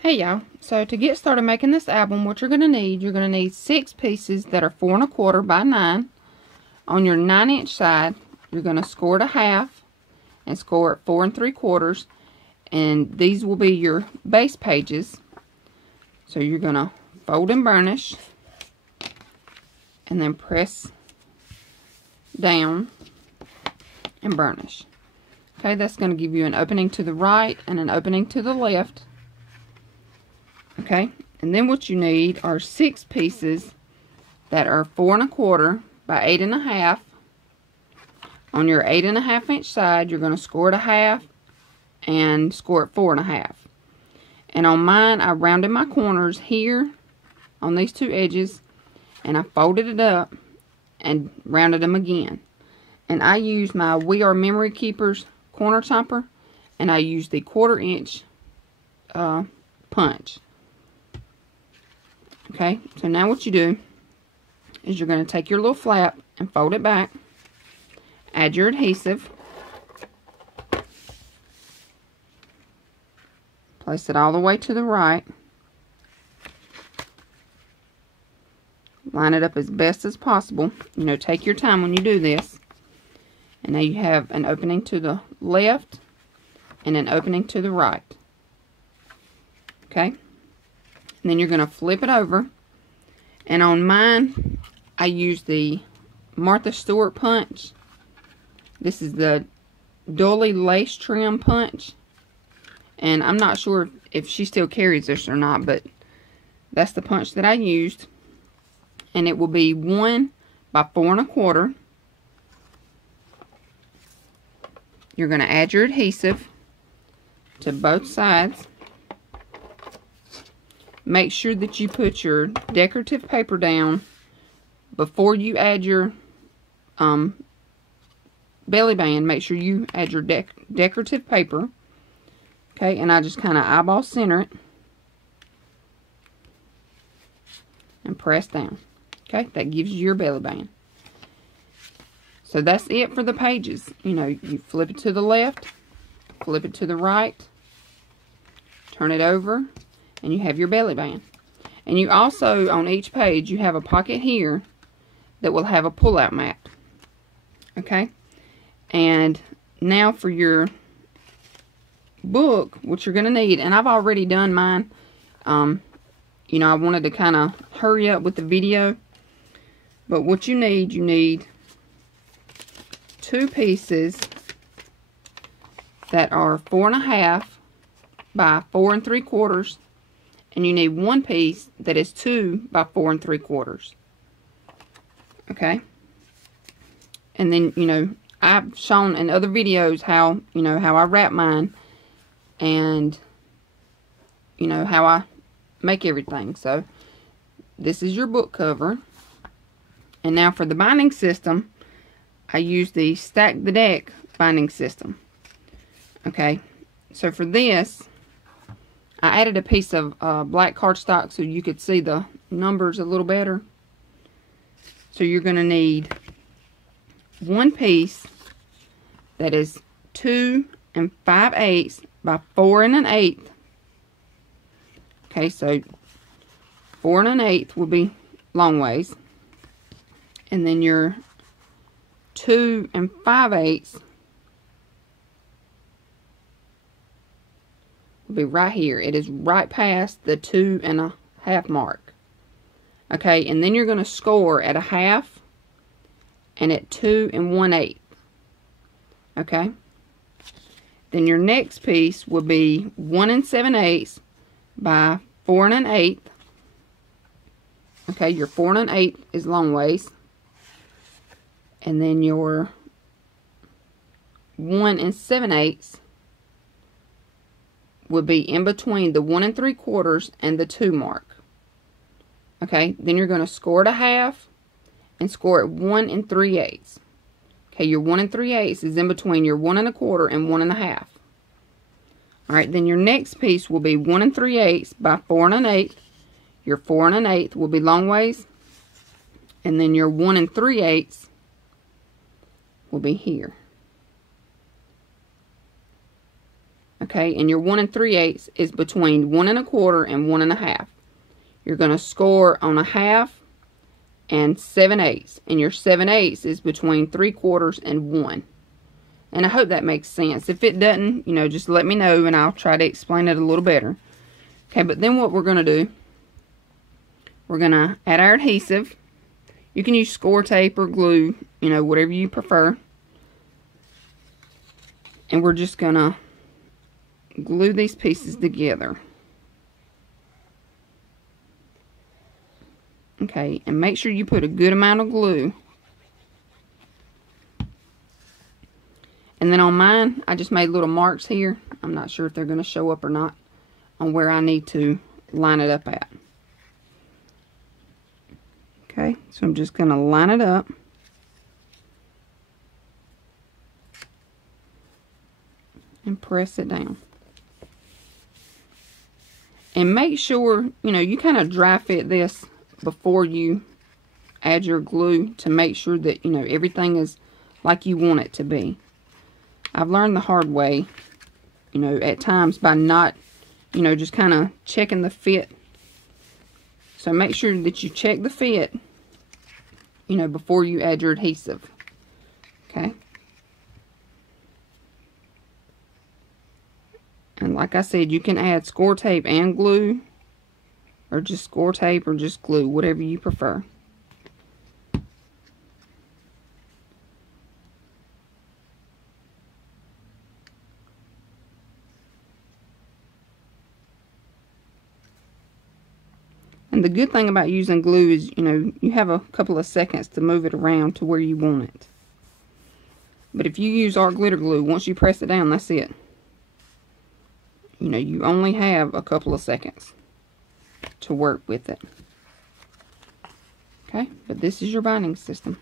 Hey y'all, so to get started making this album, what you're going to need 6 pieces that are 4 1/4 by 9. On your 9-inch side, you're going to score it a half and score it 4 3/4, and these will be your base pages. So you're going to fold and burnish and then press down and burnish. Okay, that's going to give you an opening to the right and an opening to the left. Okay, and then what you need are 6 pieces that are 4 1/4 by 8 1/2. On your 8 1/2 inch side, you're going to score it a half and score it 4 1/2. And on mine, I rounded my corners here on these 2 edges, and I folded it up and rounded them again. And I used my We Are Memory Keepers corner chomper, and I used the 1/4 inch punch. Okay, so now what you do is you're going to take your little flap and fold it back, add your adhesive, place it all the way to the right, line it up as best as possible. You know, take your time when you do this. And now you have an opening to the left and an opening to the right. Okay? And then you're going to flip it over. And on mine, I use the Martha Stewart punch. This is the Dolly Lace Trim punch. And I'm not sure if she still carries this or not, but that's the punch that I used. And it will be 1 by 4 1/4. You're going to add your adhesive to both sides. Make sure that you put your decorative paper down before you add your belly band. Make sure you add your decorative paper. Okay, and I just kind of eyeball center it and press down. Okay, that gives you your belly band. So that's it for the pages. You know, you flip it to the left, flip it to the right, turn it over, and you have your belly band. And you also, on each page, you have a pocket here that will have a pull-out mat. Okay? And now for your book, what you're going to need, and I've already done mine. You know, I wanted to kind of hurry up with the video. But what you need 2 pieces that are 4 1/2 by 4 3/4, and you need 1 piece that is 2 by 4 3/4. Okay, and then, you know, I've shown in other videos how, you know, how I wrap mine, and you know how I make everything. So this is your book cover. And now for the binding system, I use the Stack the Deck binding system. Okay, so for this, I added a piece of black cardstock so you could see the numbers a little better. So you're going to need 1 piece that is 2 5/8 by 4 1/8. Okay, so 4 1/8 will be long ways. And then your 2 5/8 will be right here. It is right past the 2 1/2 mark. Okay, and then you're going to score at a half and at 2 1/8. Okay, then your next piece will be 1 7/8 by 4 1/8. Okay, your 4 1/8 is long ways. And then your 1 7/8 will be in between the 1 3/4 and the 2 mark. Okay, then you're going to score it a half and score it 1 3/8. Okay, your 1 3/8 is in between your 1 1/4 and 1 1/2. Alright, then your next piece will be 1 3/8 by 4 1/8. Your 4 1/8 will be long ways. And then your 1 3/8 will be here. Okay, and your 1 3/8 is between 1 1/4 and 1 1/2. You're going to score on a half and 7/8, and your 7/8 is between 3/4 and 1. And I hope that makes sense. If it doesn't, you know, just let me know and I'll try to explain it a little better. Okay, but then what we're going to do, we're going to add our adhesive. You can use score tape or glue, you know, whatever you prefer. And we're just going to glue these pieces together. Okay, and make sure you put a good amount of glue. And then on mine, I just made little marks here. I'm not sure if they're going to show up or not on where I need to line it up at. Okay, so I'm just going to line it up. And press it down. And make sure, you know, you kind of dry fit this before you add your glue to make sure that, you know, everything is like you want it to be. I've learned the hard way, you know, at times by not, you know, just kind of checking the fit. So make sure that you check the fit, you know, before you add your adhesive. Okay. And like I said, you can add score tape and glue, or just score tape or just glue, whatever you prefer. And the good thing about using glue is, you know, you have a couple of seconds to move it around to where you want it. But if you use our glitter glue, once you press it down, that's it. You know, you only have a couple of seconds to work with it. Okay, but this is your binding system.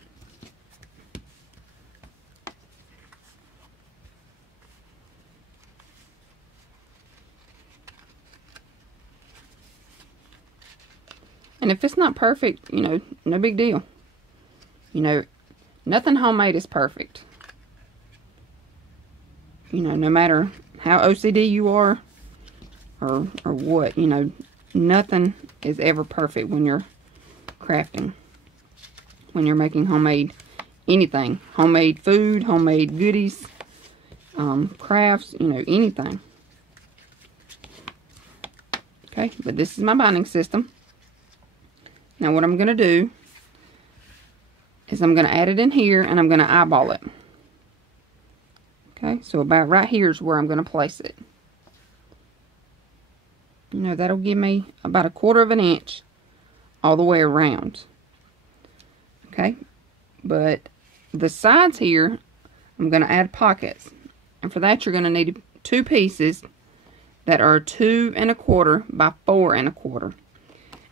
And if it's not perfect, you know, no big deal. You know, nothing homemade is perfect. You know, no matter how OCD you are or what, you know, nothing is ever perfect when you're crafting. When you're making homemade anything. Homemade food, homemade goodies, crafts, you know, anything. Okay, but this is my binding system. Now what I'm going to do is I'm going to add it in here and I'm going to eyeball it. Okay, so about right here is where I'm going to place it. You know, that'll give me about 1/4 of an inch all the way around. Okay, but the sides here, I'm going to add pockets. And for that, you're going to need 2 pieces that are 2 1/4 by 4 1/4.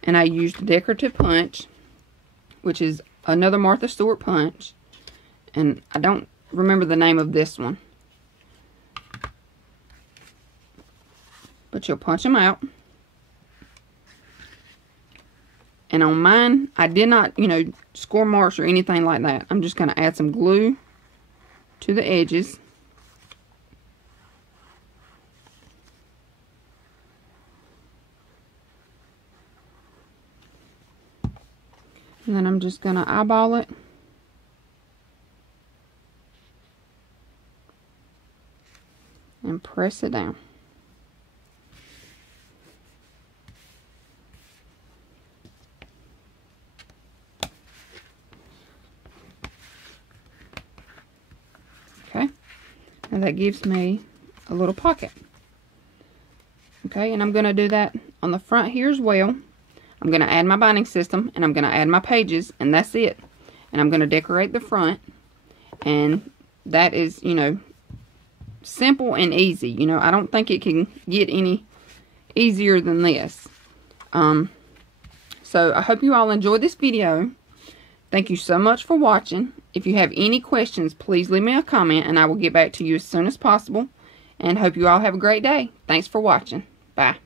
And I used decorative punch, which is another Martha Stewart punch. And I don't remember the name of this one. But you'll punch them out. And on mine, I did not, you know, score marks or anything like that. I'm just going to add some glue to the edges. And then I'm just going to eyeball it. And press it down. Okay. And that gives me a little pocket. Okay, and I'm going to do that on the front here as well. I'm going to add my binding system, and I'm going to add my pages, and that's it. And I'm going to decorate the front, and that is, you know, simple and easy. You know, I don't think it can get any easier than this. So I hope you all enjoyed this video. Thank you so much for watching. If you have any questions, please leave me a comment, and I will get back to you as soon as possible. And hope you all have a great day. Thanks for watching. Bye.